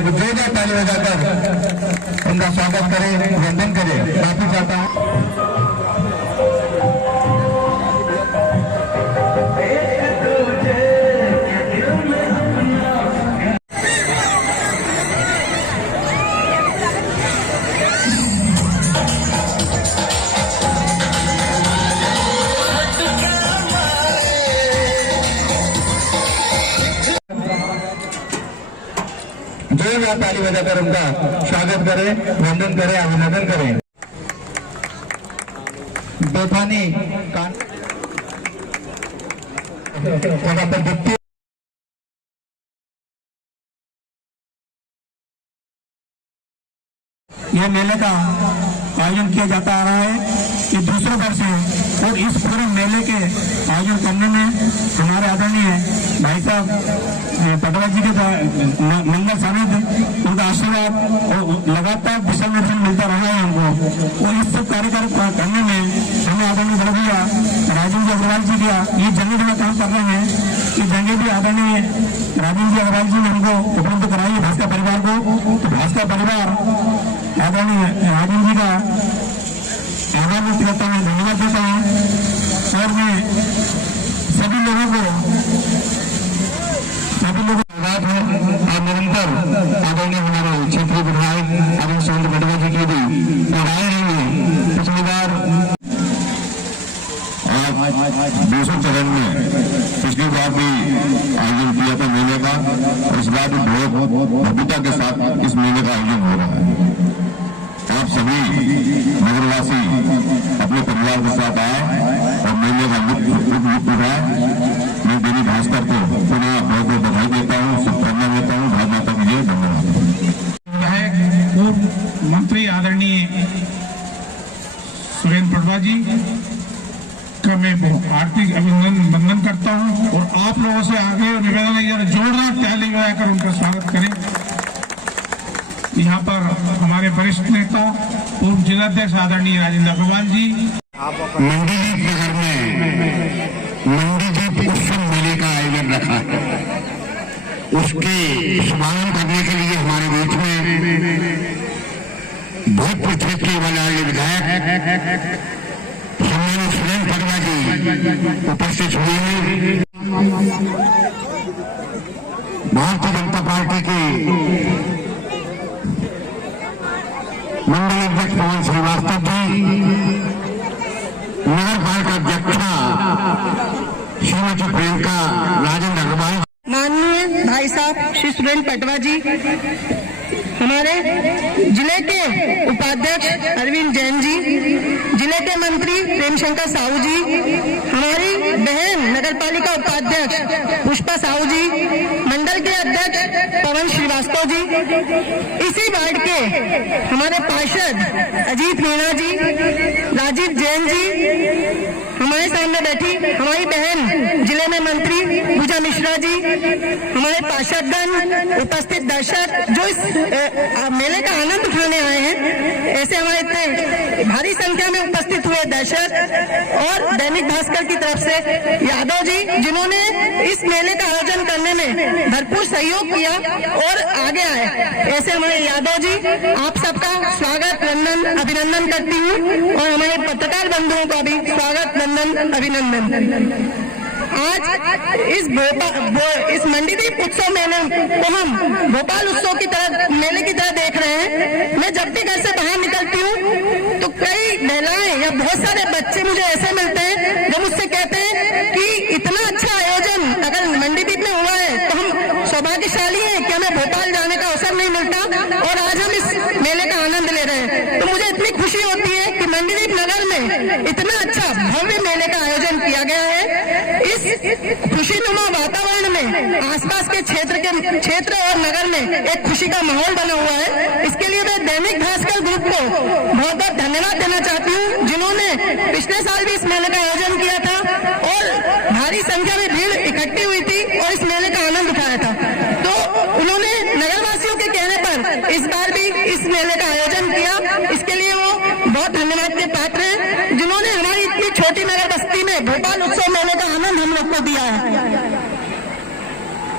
एक जोरदार ताली बजाकर उनका स्वागत करें, वंदन करें। माफी चाहता हूँ। जोरदार ताली बजाकर उनका स्वागत करें, वंदन करें, अभिनंदन करें। बेथानी यह मेले का आयोजन किया जाता आ रहा है। ये दूसरे वर्ष है और इस पूरे मेले के आयोजन करने में हमारे आदरणीय भाई साहब पटवा जी के मंगल सानिध्य, उनका आशीर्वाद और लगातार दिशा निर्देशन मिलता रहा है हमको। और इस सब कार्यक्रम करने में हमें आदरणीय बड़े भैया राजेंद्र अग्रवाल जी का ये जंगे जगह काम कर रहे हैं। ये जंगे भी आदरणीय राजेंद्र अग्रवाल जी ने हमको उपलब्ध कराई है भास्कर परिवार को। तो भास्कर परिवार आदरणीय राजेंद्र जी का आभार व्यक्त करता हूँ, धन्यवाद देता हूँ। और मैं सभी लोगों को और निरंतर आदरणीय हमारे क्षेत्रीय विधायक आदरणीय सुरेंद्र पटवा जी की भी लड़ाई रही है। पिछली बार दूसरे चरण में पिछली बार भी आयोजन किया था मेले का, और इस बार भी बहुत भव्यता के साथ इस मेले का आयोजन हो रहा है। आप सभी नगरवासी अपने परिवार के साथ आए और मेले का लुत्फ उठाए। मैं देवी भास्कर को पुनः बहुत बहुत बधाई देता हूँ, शुभकामना देता हूँ। भारत माता की जय। धन्यवाद। पूर्व मंत्री आदरणीय सुरेंद्र पटवा जी का मैं हार्दिक अभिनंदन वंदन करता हूँ। और आप लोगों से आगे निवेदन है, जोरदार ताली बजाकर उनका स्वागत करें। यहाँ पर हमारे वरिष्ठ नेता पूर्व जिलाध्यक्ष आदरणीय राजेंद्र अग्रवाल जी। मंडीदीप नगर में मंडीदीप उत्सव मेले का आयोजन रखा है। उसके शुभारंभ करने के लिए हमारे बीच में भोजपुर क्षेत्र के वाले विधायक सम्मानित सुरेंद्र पटवा जी उपस्थित हुए हैं। भारतीय जनता पार्टी के मंडल अध्यक्ष पवन श्रीवास्तव जी, नगर पालिका अध्यक्षा श्रीमती प्रियंका राजेंद्र अग्रवाल, माननीय भाई साहब श्री सुरेंद्र पटवा जी, हमारे जिले के उपाध्यक्ष अरविंद जैन जी, जिले के मंत्री प्रेम शंकर साहू जी, हमारी बहन नगर पालिका उपाध्यक्ष पुष्पा साहू जी, मंडल के अध्यक्ष पवन श्रीवास्तव जी, इसी वार्ड के हमारे पार्षद अजीत मीणा जी, राजीव जैन जी, हमारे सामने बैठी हमारी बहन जिले में मंत्री पूजा मिश्रा जी, हमारे पार्षदगण, उपस्थित दर्शक जो इस मेले का आनंद उठाने आए हैं, ऐसे हमारे इतने भारी संख्या में उपस्थित हुए दर्शक, और दैनिक भास्कर की तरफ से यादव जी जिन्होंने इस मेले का आयोजन करने में भरपूर सहयोग किया और आगे आए, ऐसे हमारे यादव जी, आप सबका स्वागत वंदन अभिनंदन करती हूँ। और हमारे पत्रकार बंधुओं का भी स्वागत वंदन अभिनंदन। आज इस मंडीदीप उत्सव मेले को हम भोपाल उत्सव की तरह मेले की तरह देख रहे हैं। मैं जब भी घर से बाहर निकलती हूँ तो कई महिलाएं या बहुत सारे बच्चे मुझे ऐसे मिलते हैं जो मुझसे कहते हैं कि इतना अच्छा आयोजन अगर मंडीदीप में हुआ है तो हम सौभाग्यशाली हैं कि हमें भोपाल जाने का अवसर नहीं मिलता और आज हम इस मेले का आनंद ले रहे हैं। तो मुझे इतनी खुशी होती है कि मंडीदीप नगर में इतना अच्छा भव्य मेले का आयोजन किया गया है। इस खुशीनुमा वातावरण में आसपास के क्षेत्र और नगर में एक खुशी का माहौल बना हुआ है। इसके लिए मैं दैनिक भास्कर ग्रुप को बहुत बहुत धन्यवाद देना चाहती हूँ, जिन्होंने पिछले साल भी इस मेले का आयोजन किया था और भारी संख्या में भीड़ इकट्ठी हुई थी और इस मेले का आनंद उठाया था। तो उन्होंने नगरवासियों के कहने पर इस बार भी इस मेले का आयोजन किया, इसके लिए वो बहुत धन्यवाद के पात्र हैं, जिन्होंने हमारी इतनी छोटी नगर बस्ती में भोपाल उत्सव मेले का आनंद हम लोग को दिया है।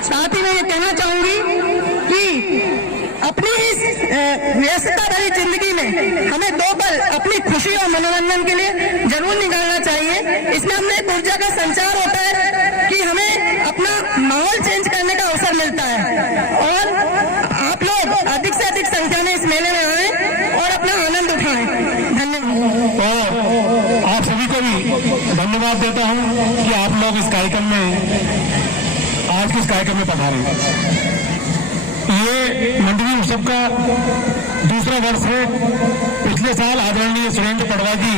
साथ ही मैं ये कहना चाहूंगी कि अपनी इस व्यस्तता भरी जिंदगी में हमें 2 पल अपनी खुशी और मनोरंजन के लिए जरूर निकालना चाहिए। इसमें हमें एक ऊर्जा का संचार होता है कि हमें अपना माहौल चेंज करने का अवसर मिलता है। और आप लोग अधिक से अधिक संख्या में इस मेले में आए और अपना आनंद उठाएं। धन्यवाद। और आप सभी को भी धन्यवाद देता हूं कि आप लोग इस कार्यक्रम में आज के इस कार्यक्रम में पधारे। ये मंडली उत्सव का दूसरा वर्ष है। पिछले साल आदरणीय सुरेंद्र पटवा जी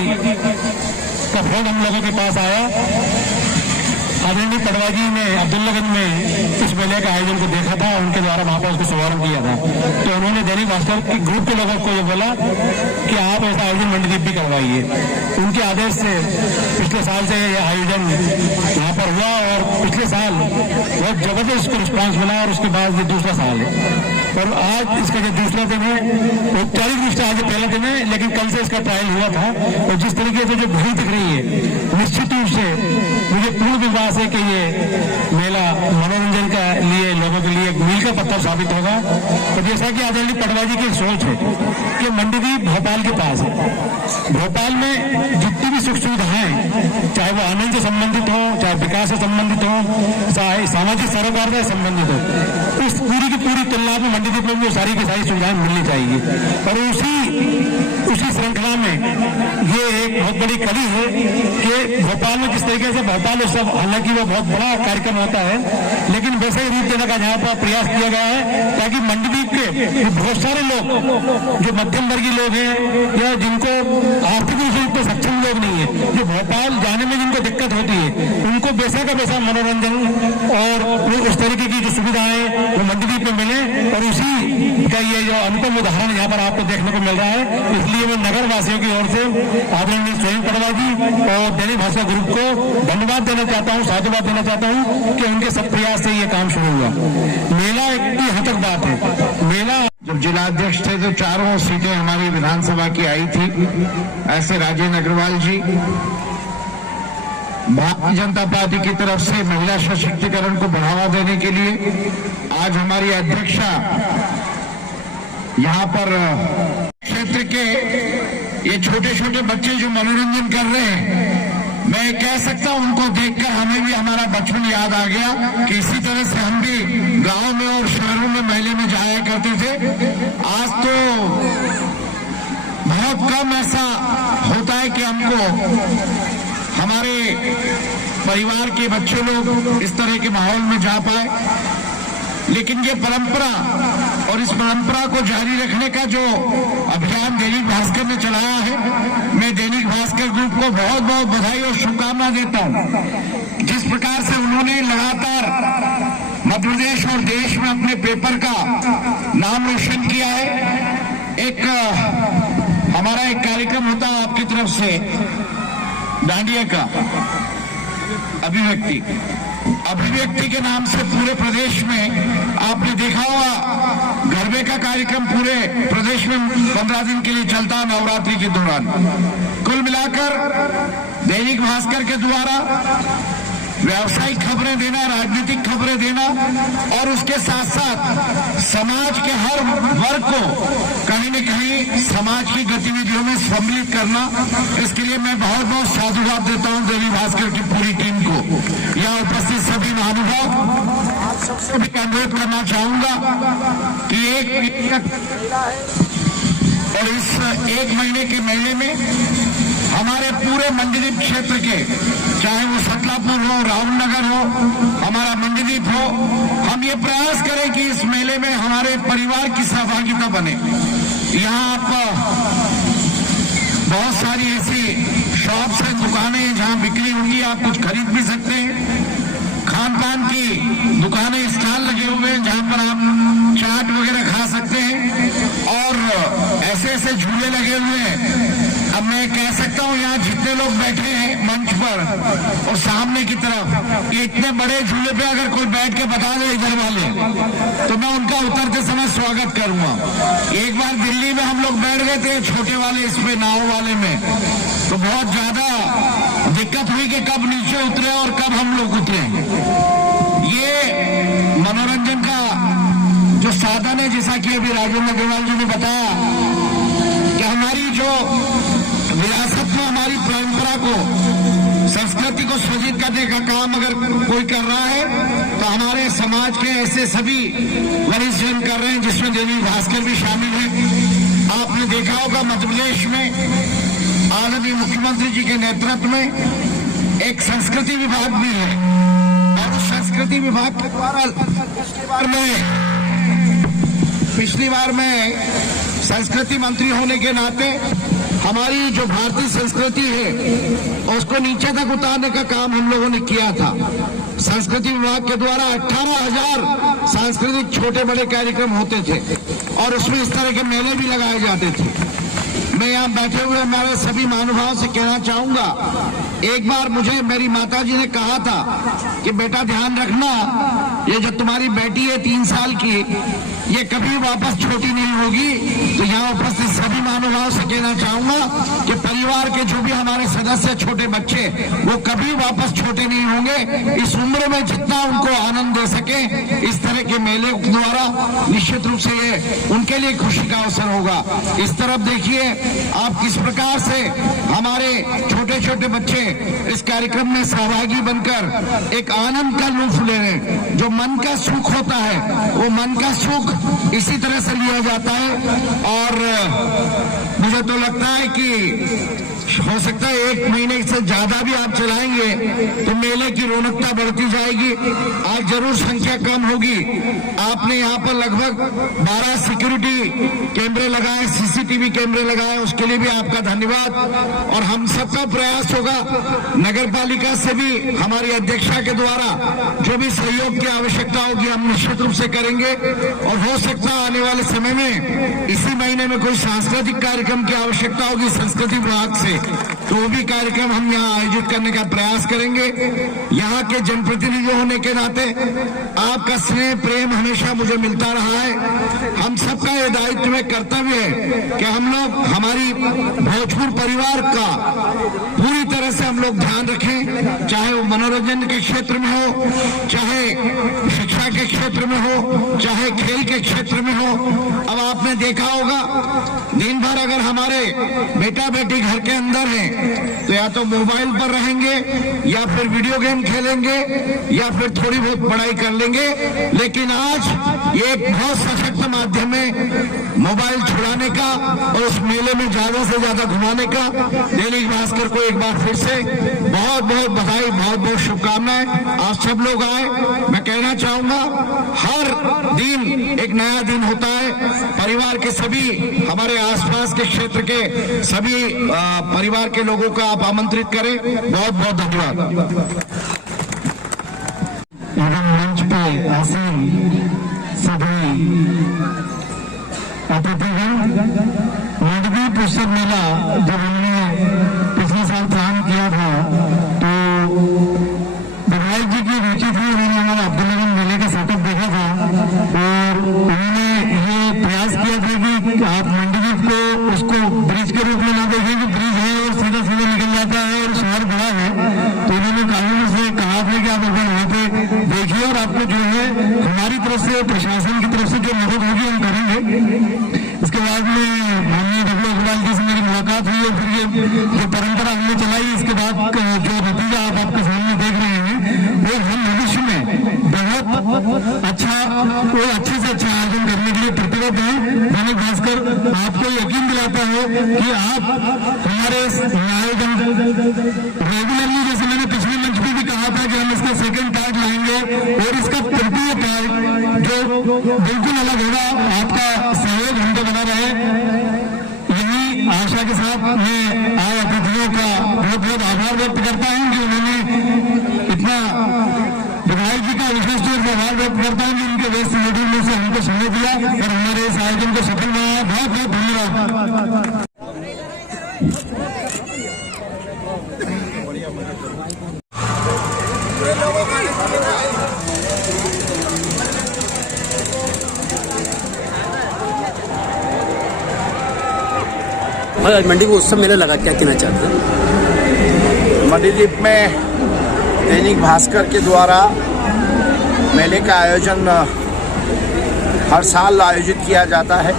का फोन हम लोगों के पास आया। आदरणीय पटवा जी ने अब्दुल्लागंज में इस मेले के आयोजन को देखा था, उनके द्वारा वहां पर उसको शुभारंभ किया था। तो उन्होंने दैनिक भास्कर के ग्रुप के लोगों को ये बोला कि आप ऐसा आयोजन मंडदीप भी करवाइए। उनके आदेश से पिछले साल से ये आयोजन यहाँ पर हुआ और पिछले साल बहुत जबरदस्त इसको रिस्पॉन्स मिला और उसके बाद ये दूसरा साल है। और आज इसका जो दूसरा दिन है, औपचारिक रूप से आज पहला दिन है, लेकिन कल से इसका ट्रायल हुआ था। और जिस तरीके से जो भीड़ दिख रही है, निश्चित रूप से मुझे पूर्ण विश्वास है कि ये मेला मनोरंजन का लिए लोगों के लिए मील का पत्थर साबित होगा। तो जैसा कि आदरणीय पटवा जी की एक सोच है कि मंडदीप भोपाल के पास है। भोपाल में जितनी भी सुख सुविधाएं, चाहे वो आनंद से संबंधित हो, चाहे विकास से संबंधित हो, चाहे सामाजिक सरोकारिता से संबंधित हो, उस पूरी की पूरी तुलना में मंडदीप में वो सारी की सारी सुविधाएं मिलनी चाहिए। और उसी श्रृंखला में ये एक बहुत बड़ी कड़ी है कि भोपाल में जिस तरीके से भोपाल उत्सव, हालांकि वो बहुत बड़ा कार्यक्रम होता है, लेकिन वैसे ही रूप देने का यहाँ पर प्रयास किया गया है ताकि मंडदीप के बहुत सारे लोग जो मध्यम वर्गीय लोग हैं या जिनको आर्थिक रूप से सक्षम लोग नहीं है, जो भोपाल जाने में जिनको दिक्कत होती है, उनको वैसा का वैसा मनोरंजन और उस तरीके की जो सुविधाएं वो मंडदीप में मिले। और उसी का ये जो अनुपम उदाहरण यहाँ पर आपको देखने को मिल रहा है। इसलिए मैं नगर वासियों की ओर से आदरणीय सुरेंद्र पटवा जी और दैनिक भास्कर ग्रुप को धन्यवाद देना चाहता हूँ, साधुवाद देना चाहता हूँ कि उनके सब प्रयास से ये काम शुरू हुआ। मेला एक हद तक बात है। मेला जब जिलाध्यक्ष थे तो 4 सीटें हमारी विधानसभा की आई थी। ऐसे राजेंद्र अग्रवाल जी भारतीय जनता पार्टी की तरफ से महिला सशक्तिकरण को बढ़ावा देने के लिए आज हमारी अध्यक्षा यहाँ पर क्षेत्र के ये छोटे छोटे बच्चे जो मनोरंजन कर रहे हैं, मैं कह सकता हूं उनको देखकर हमें भी हमारा बचपन याद आ गया कि इसी तरह से हम भी गांव में और शहरों में मेले में जाया करते थे। आज तो बहुत कम ऐसा होता है कि हमको हमारे परिवार के बच्चे लोग इस तरह के माहौल में जा पाए, लेकिन ये परंपरा और इस परंपरा को जारी रखने का जो अभियान दैनिक भास्कर ने चलाया है, मैं दैनिक भास्कर ग्रुप को बहुत बहुत बधाई और शुभकामना देता हूं। जिस प्रकार से उन्होंने लगातार मध्य प्रदेश और देश में अपने पेपर का नाम रोशन किया है। एक हमारा एक कार्यक्रम होता है आपकी तरफ से डांडिया का अभिव्यक्ति के नाम से पूरे प्रदेश में आपने देखा होगा, गरबे का कार्यक्रम पूरे प्रदेश में 15 दिन के लिए चलता है नवरात्रि के दौरान। कुल मिलाकर दैनिक भास्कर के द्वारा व्यावसायिक खबरें देना, राजनीतिक खबरें देना और उसके साथ साथ समाज के हर वर्ग को कहीं न कहीं समाज की गतिविधियों में सम्मिलित करना, इसके लिए मैं बहुत बहुत साधुवाद देता हूं दैनिक भास्कर की पूरी टीम को। यहाँ उपस्थित सभी महानुभाव, आप सबसे भी अनुरोध करना चाहूंगा कि और इस 1 महीने के मेले में हमारे पूरे मंडदीप क्षेत्र के, चाहे वो सतलापुर हो, रामनगर हो, हमारा मंडदीप हो, हम ये प्रयास करें कि इस मेले में हमारे परिवार की सहभागिता बने। यहाँ आप बहुत सारी ऐसी शॉप्स हैं, दुकानें हैं जहाँ बिक्री होगी, आप कुछ खरीद भी सकते हैं। खान पान की दुकानें, स्टॉल लगे हुए हैं जहाँ पर आप चाट वगैरह खा सकते हैं और ऐसे ऐसे झूले लगे हुए हैं। अब मैं कह सकता हूँ यहाँ जितने लोग बैठे हैं मंच पर और सामने की तरफ, कि इतने बड़े झूले पे अगर कोई बैठ के बता दे इधर वाले, तो मैं उनका उतरते समय स्वागत करूंगा। एक बार दिल्ली में हम लोग बैठ गए थे छोटे वाले इस पे नाव वाले में, तो बहुत ज्यादा दिक्कत हुई कि कब नीचे उतरे और कब हम लोग उतरे। ये मनोरंजन का जो साधन है, जैसा कि अभी राजेंद्र अग्रवाल जी ने बताया कि हमारी जो विरासत में हमारी परंपरा को, संस्कृति को सृजित करने का काम अगर कोई कर रहा है तो हमारे समाज के ऐसे सभी वरिष्ठ जन कर रहे हैं, जिसमें दैनिक भास्कर भी शामिल है। आपने देखा होगा मध्य प्रदेश में आदरणीय मुख्यमंत्री जी के नेतृत्व में एक संस्कृति विभाग भी है, और उस संस्कृति विभाग के द्वारा पिछली बार में संस्कृति मंत्री होने के नाते हमारी जो भारतीय संस्कृति है उसको नीचे तक उतारने का काम हम लोगों ने किया था। संस्कृति विभाग के द्वारा 18,000 सांस्कृतिक छोटे बड़े कार्यक्रम होते थे और उसमें इस तरह के मेले भी लगाए जाते थे। मैं यहाँ बैठे हुए हमारे सभी महानुभावों से कहना चाहूंगा, एक बार मुझे मेरी माताजी ने कहा था कि बेटा ध्यान रखना, ये जो तुम्हारी बेटी है 3 साल की, ये कभी वापस छोटी नहीं होगी। तो यहाँ उपस्थित सभी महानुभावों से कहना चाहूंगा कि परिवार के जो भी हमारे सदस्य छोटे बच्चे, वो कभी वापस छोटे नहीं होंगे। इस उम्र में जितना उनको आनंद दे सके इस तरह के मेले द्वारा निश्चित रूप से ये उनके लिए खुशी का अवसर होगा। इस तरफ देखिए आप किस प्रकार से हमारे छोटे छोटे बच्चे इस कार्यक्रम में सहभागी बनकर एक आनंद का लुत्फ ले रहे हैं। जो मन का सुख होता है वो मन का सुख इसी तरह से लिया जाता है, और मुझे तो लगता है कि हो सकता है 1 महीने से ज्यादा भी आप चलाएंगे तो मेले की रौनकता बढ़ती जाएगी। आज जरूर संख्या कम होगी। आपने यहाँ पर लगभग 12 सिक्योरिटी कैमरे लगाए, सीसीटीवी कैमरे लगाए, उसके लिए भी आपका धन्यवाद। और हम सबका प्रयास होगा, नगर पालिका से भी हमारी अध्यक्षा के द्वारा जो भी सहयोग की आवश्यकता होगी हम निश्चित रूप से करेंगे। और हो सकता है आने वाले समय में इसी महीने में कोई सांस्कृतिक कार्यक्रम की आवश्यकता होगी संस्कृति विभाग से, तो वो भी कार्यक्रम हम यहाँ आयोजित करने का प्रयास करेंगे। यहाँ के जनप्रतिनिधि होने के नाते आपका स्नेह प्रेम हमेशा मुझे मिलता रहा है। हम सबका ये दायित्व में कर्तव्य है कि हम लोग हमारी भोजपुर परिवार का पूरी तरह से हम लोग ध्यान रखें, चाहे वो मनोरंजन के क्षेत्र में हो, चाहे शिक्षा के क्षेत्र में हो, चाहे खेल के क्षेत्र में हो। अब आपने देखा होगा दिन भर अगर हमारे बेटा बेटी घर के अंदर हैं तो या तो मोबाइल पर रहेंगे या फिर वीडियो गेम खेलेंगे या फिर थोड़ी बहुत पढ़ाई कर लेंगे। लेकिन आज ये एक बहुत सशक्त माध्यम है मोबाइल छुड़ाने का और उस मेले में ज्यादा से ज्यादा घुमाने का। दैनिक भास्कर को एक बार फिर से बहुत बहुत बधाई, बहुत बहुत शुभकामनाएं। आप सब लोग आए। मैं कहना चाहूंगा हर दिन एक नया दिन होता है। परिवार के सभी हमारे आसपास के क्षेत्र के सभी परिवार के लोगों का आप आमंत्रित करें। बहुत बहुत धन्यवाद। एवं मंच पे आसीन सभी अतिथिगण, नवद्वीप उत्सव मेला जब हमने पिछले साल प्लान किया था तो विधायक जी की रुचि थी, उन्होंने हमारा अब्दुल मेले का सेटअप देखा था और उन्होंने ये प्रयास किया था कि आप नवद्वीप को उसको ब्रिज के रूप में ना देखें कि ब्रिज है और सीधा सीधा निकल जाता है और शहर बड़ा है। तो उन्होंने कानून से कहा था कि आप अगर वहाँ पे देखिए और आपको जो है हमारी तरफ से, प्रशासन की तरफ से जो मदद होगी हम करेंगे। इसके बाद में माननीय डब्ल्यू अग्रवाल जी से मेरी मुलाकात हुई और फिर ये जो परंपरा हमने चलाई, इसके बाद जो नतीजा आप आपके सामने देख रहे हैं वो हम भविष्य में बहुत अच्छा कोई अच्छे से अच्छा आयोजन करने के लिए प्रतिबद्ध हैं। दैनिक भास्कर आपको यकीन दिलाता है कि आप हमारे आयोजन रेगुलरली, जैसे मैंने पिछले मंच पे भी कहा था कि हम इसका सेकंड पार्ट लाएंगे और इसका तृतीय पार्ट जो बिल्कुल अलग होगा। आपका सहयोग हमको बना रहे, यही आशा के साथ मैं आए अतिथियों का बहुत बहुत आभार व्यक्त करता हूँ कि उन्होंने इतना, विधायक जी का विशेष तौर पर आभार व्यक्त करता हूँ कि उनके व्यस्त शेड्यूल में से हमको समय दिया और हमारे इस आयोजन को सफल बनाया। बहुत बहुत धन्यवाद। आज मंडी में उत्सव मेला लगा, क्या कहना चाहते हैं? मंडीदीप में दैनिक भास्कर के द्वारा मेले का आयोजन हर साल आयोजित किया जाता है।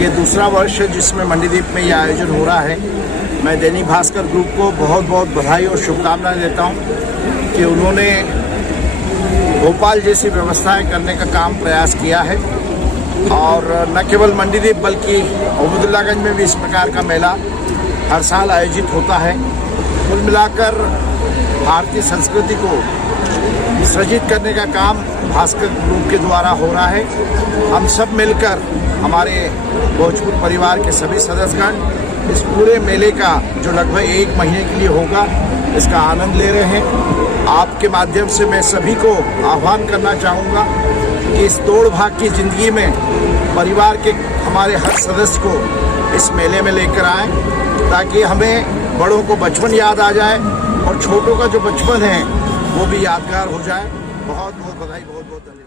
ये दूसरा वर्ष है जिसमें मंडीदीप में यह आयोजन हो रहा है। मैं दैनिक भास्कर ग्रुप को बहुत बहुत बधाई और शुभकामनाएं देता हूं कि उन्होंने भोपाल जैसी व्यवस्थाएं करने का काम प्रयास किया है और न केवल मंडीदीप बल्कि अब्दुल्लागंज में भी इस प्रकार का मेला हर साल आयोजित होता है। कुल मिलाकर भारतीय संस्कृति को सृजित करने का काम भास्कर ग्रुप के द्वारा हो रहा है। हम सब मिलकर हमारे भोजपुर परिवार के सभी सदस्यगण इस पूरे मेले का जो लगभग 1 महीने के लिए होगा इसका आनंद ले रहे हैं। आपके माध्यम से मैं सभी को आह्वान करना चाहूँगा कि इस दौड़ भाग की ज़िंदगी में परिवार के हमारे हर सदस्य को इस मेले में लेकर आएँ ताकि हमें बड़ों को बचपन याद आ जाए और छोटों का जो बचपन है वो भी यादगार हो जाए। बहुत बहुत बधाई, बहुत बहुत धन्यवाद।